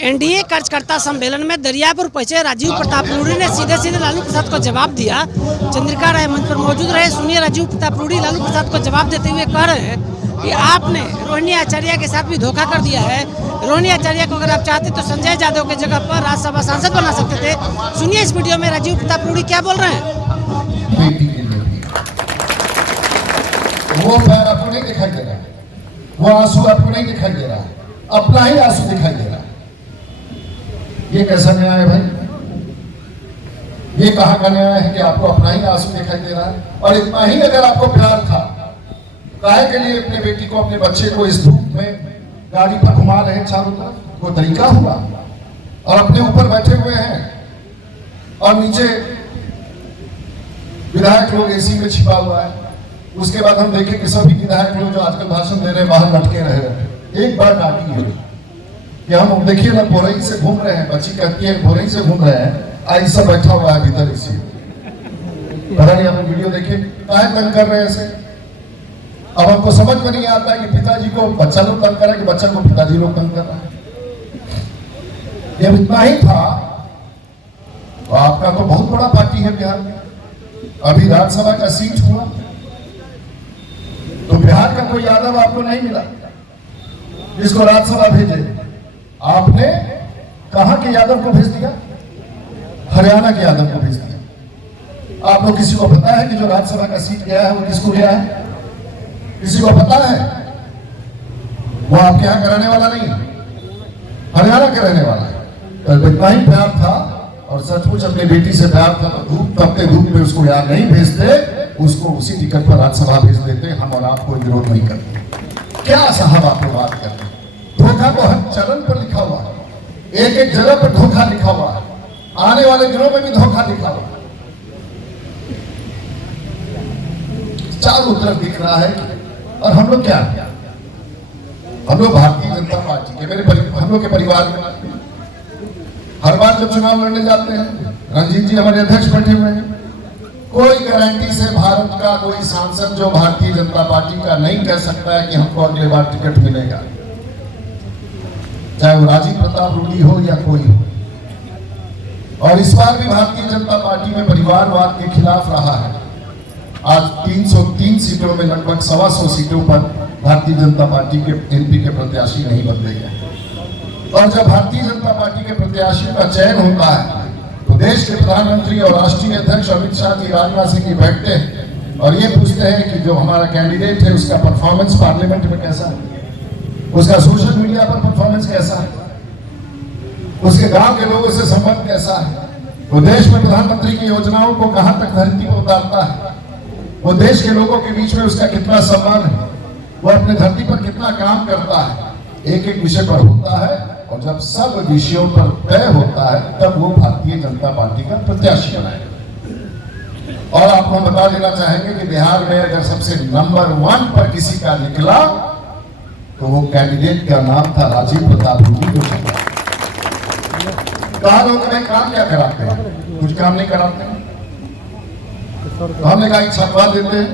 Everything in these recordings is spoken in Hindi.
एनडीए कार्यकर्ता सम्मेलन में दरियापुर पहुंचे राजीव प्रताप रूडी ने सीधे सीधे लालू प्रसाद को जवाब दिया। चंद्रिका राय मंच पर मौजूद रहे। सुनिए राजीव प्रताप रूडी लालू प्रसाद को जवाब देते हुए कह रहे हैं कि आपने रोहिणी आचार्य के साथ भी धोखा कर दिया है। रोहिणी आचार्य को अगर आप चाहते तो संजय यादव के जगह पर राज्यसभा सांसद बना सकते थे। सुनिए इस वीडियो में राजीव प्रताप रूडी क्या बोल रहे हैं। वो पैर आपको नहीं दिखाई दे रहा, वो आंसू आपको नहीं दिखाई दे रहा, अपना ही आंसू दिखाई दे रहा। ये कैसा न्याय है भाई? ये कहाँ का न्याय है कि आपको अपना ही आंसू दिखाई दे रहा है? और इतना ही अगर आपको प्यार था, काहे के लिए अपने बेटी को, अपने बच्चे को इस धूप में गाड़ी पर घुमा रहे हैं चारों तरफ? वो तरीका हुआ। और अपने ऊपर बैठे हुए हैं और नीचे विधायक लोग एसी में छिपा हुआ है। उसके बाद हम देखें कि सभी विधायक लोग जो आजकल भाषण दे रहे हैं बाहर लटके रहे। एक बार डांटी है कि हम देखिए ना, भोरई से घूम रहे हैं, बच्ची कहती है भोरई से घूम रहे हैं, आई सब बैठा हुआ है भीतर इसी। पता नहीं आप वीडियो देखिए, काहे तंग कर रहे हैं ऐसे? अब हमको समझ में नहीं आता है कि पिताजी को बच्चा लोग तंग कर रहा है कि बच्चा को पिताजी लोग तंग कर रहा है। जब इतना ही था तो आपका तो बहुत बड़ा पार्टी है बिहार में। अभी राज्यसभा का सीट हुआ तो बिहार का कोई यादव आपको नहीं मिला जिसको राज्यसभा भेजे। आपने कहां के यादव को भेज दिया? हरियाणा के यादव को भेज दिया। आप लोग किसी को पता है कि जो राज्यसभा का सीट गया है वो किसको गया है? किसी को पता है? वो आपके यहां कराने वाला नहीं, हरियाणा का रहने वाला है। तो इतना ही प्यार था और सचमुच अपनी बेटी से प्यार था तो धूप तपते धूप में उसको यहाँ नहीं भेजते, उसको उसी टिकट पर राज्यसभा भेज देते। हम और आप कोई विरोध नहीं करते। क्या साहब आप लोग बात करते हैं? धोखा तो हर चरण पर लिखा हुआ है, एक एक जगह पर धोखा लिखा हुआ है, आने वाले दिनों में भी धोखा लिखा हुआ है। चारों तरफ दिख रहा है। और हम लोग क्या, हम लोग भारतीय जनता पार्टी के, हम लोग के परिवार में हर बार जब चुनाव लड़ने जाते हैं, रंजीत जी हमारे अध्यक्ष बैठे हुए हैं, कोई गारंटी से भारत का कोई सांसद जो भारतीय जनता पार्टी का नहीं कह सकता है कि हमको अगले बार टिकट मिलेगा, चाहे वो राजीव प्रताप रूडी हो या कोई हो। और इस बार भी भारतीय जनता पार्टी में परिवारवाद के खिलाफ रहा है। आज 303 सीटों में लगभग 125 सीटों पर भारतीय जनता पार्टी के एमपी के प्रत्याशी नहीं बदले गए। और जब भारतीय जनता पार्टी के प्रत्याशियों का चयन होता है तो देश के प्रधानमंत्री और राष्ट्रीय अध्यक्ष अमित शाह जी, राजनाथ सिंह जी बैठते हैं और ये पूछते हैं कि जो हमारा कैंडिडेट है उसका परफॉर्मेंस पार्लियामेंट में कैसा है, उसका सोशल मीडिया पर परफॉर्मेंस कैसा है, उसके गांव के लोगों से संबंध कैसा है, वो देश में प्रधानमंत्री की योजनाओं को कहां तक धरती पर उतारता है, वो देश के लोगों के बीच में उसका कितना सम्मान है, वो अपने धरती पर कितना काम करता है। एक एक विषय पर होता है और जब सब विषयों पर तय होता है तब वो भारतीय जनता पार्टी का प्रत्याशी बनाएगा। और आपको हम बता देना चाहेंगे कि बिहार में अगर सबसे नंबर 1 पर किसी का निकला तो वो कैंडिडेट का नाम था राजीव प्रताप रूडी। कहा लोग में काम क्या कराते हैं? कुछ काम नहीं कराते हैं। तो हमने कहा एक छापवा देते हैं।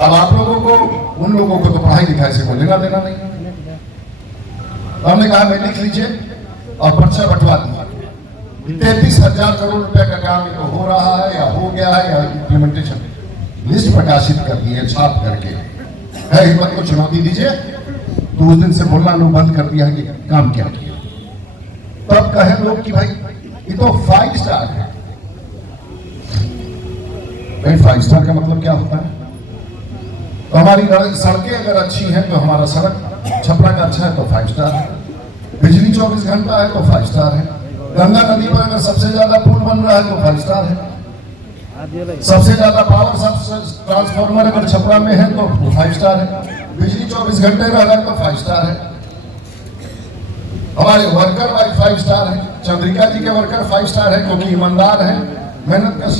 अब आप लोगों को, उन लोगों को तो पढ़ाई लिखाई से कोई लेना देना नहीं। तो हमने कहा मैं लिख लीजिए और पर्चा बंटवा दिया। 33,000 करोड़ रुपए का काम ये तो हो रहा है या हो गया है या इम्प्लीमेंटेशन। लिस्ट प्रकाशित कर दी है छाप करके, है हिम्मत को चुनौती दीजिए। तो उस दिन से बोलना लोग बंद कर दिया कि काम क्या किया। तब कहे लोग कि भाई ये तो 5 स्टार है। 5 स्टार का मतलब क्या होता है? तो हमारी सड़कें अगर अच्छी हैं तो हमारा सड़क छपरा का अच्छा है तो 5 स्टार है। बिजली 24 घंटा है तो 5 स्टार है। गंगा नदी पर अगर सबसे ज्यादा पुल बन रहा है तो 5 स्टार है। सबसे ज्यादा पावर सब ट्रांसफार्मर अगर छपरा में है तो 5 स्टार है। बिजली 24 घंटे रह रहा है तो 5 स्टार है। हमारे वर्कर भाई 5 स्टार है। चंद्रिका जी के वर्कर 5 स्टार है क्योंकि ईमानदार है, मेहनत कर।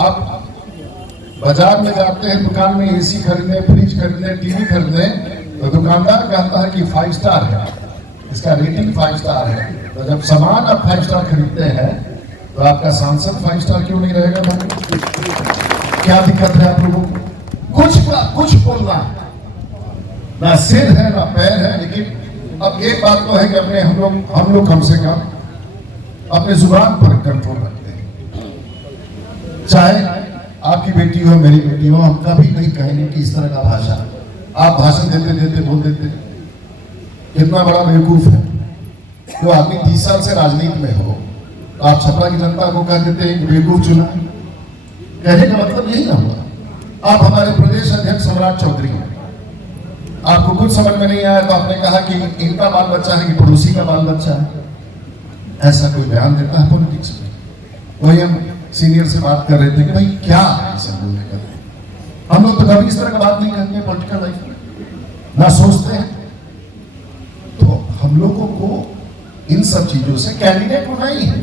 आप बाजार में जाते हैं, दुकान में एसी खरीदने, फ्रिज खरीदने, टीवी खरीदने, तो दुकानदार कहता है कि 5 स्टार है, इसका रेटिंग 5 स्टार है। तो जब सामान आप 5 स्टार खरीदते हैं तो आपका सांसद 5 स्टार क्यों नहीं रहेगा? क्या दिक्कत है आप लोगों को? कुछ बोलना, ना सिर है ना पैर है, लेकिन अब एक बात तो है कि अपने हम लोग कम से कम अपने जुबान पर कंट्रोल रखते हैं। चाहे आपकी बेटी हो, मेरी बेटी हो, हम कभी नहीं कहेंगे कि इस तरह का भाषा। आप भाषण देते देते बोल देते, कितना बड़ा बेवकूफ है। तो आदमी 30 साल से राजनीति में हो, तो आप छपरा की जनता को कह देते हैं कि बेवकूफ चुना। कहने का मतलब यही ना हुआ। आप हमारे प्रदेश अध्यक्ष सम्राट चौधरी हैं, आपको कुछ समझ में नहीं आया तो आपने कहा कि इनका बाल बच्चा है कि पड़ोसी का बाल बच्चा है। ऐसा कोई बयान देता है पॉलिटिक्स में? वही हम सीनियर से बात कर रहे थे कि भाई क्या है ऐसा बोलने का। हम लोग तो कभी इस तरह का बात नहीं करते पॉलिटिकल लाइफ में, ना सोचते हैं। तो हम लोगों को इन सब चीजों से कैंडिडेट होना ही है।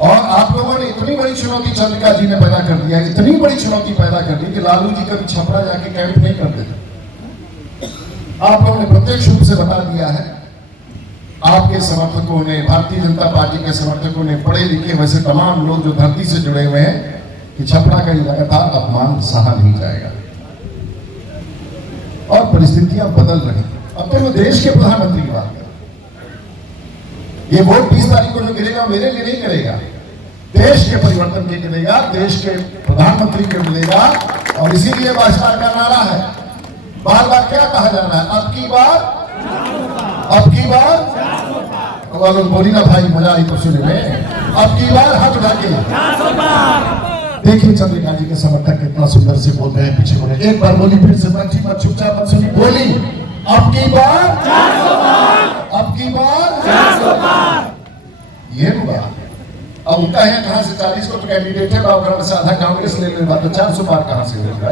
और आप लोगों ने इतनी बड़ी चुनौती चंद्रिका जी ने पैदा कर दिया, इतनी बड़ी चुनौती पैदा कर दी कि लालू जी कभी छपरा जाके कैंप नहीं करते थे। आप लोगों ने प्रत्यक्ष रूप से बता दिया है, आपके समर्थकों ने, भारतीय जनता पार्टी के समर्थकों ने, पढ़े लिखे वैसे तमाम लोग जो धरती से जुड़े हुए हैं, कि छपरा का ये लगातार अपमान सहा नहीं जाएगा। और परिस्थितियां बदल रही। अब तो मैं देश के प्रधानमंत्री की बात कर, ये वोट 20 तारीख को जो गिरेगा मेरे लिए नहीं गिरेगा, देश के परिवर्तन के गिरेगा, देश के प्रधानमंत्री के मिलेगा। और इसीलिए भाजपा का नारा है, बार बार क्या कहा जा रहा है, अब की बार बोली ना भाई, मजा आई तो सुने में, अब की बार हाथ उठा के। देखिए चंद्रिका जी के समर्थक कितना सुंदर से बोल रहे हैं, पीछे बोले, एक बार बोली फिर से, मत चुपचाप मत सुनी, बोली अब की बार, अब की बार। ये हुआ। अब उनका है कहां से 40 को तो कैंडिडेट है, से आधा कांग्रेस ले लेगा, तो 400 पार कहां से होगा।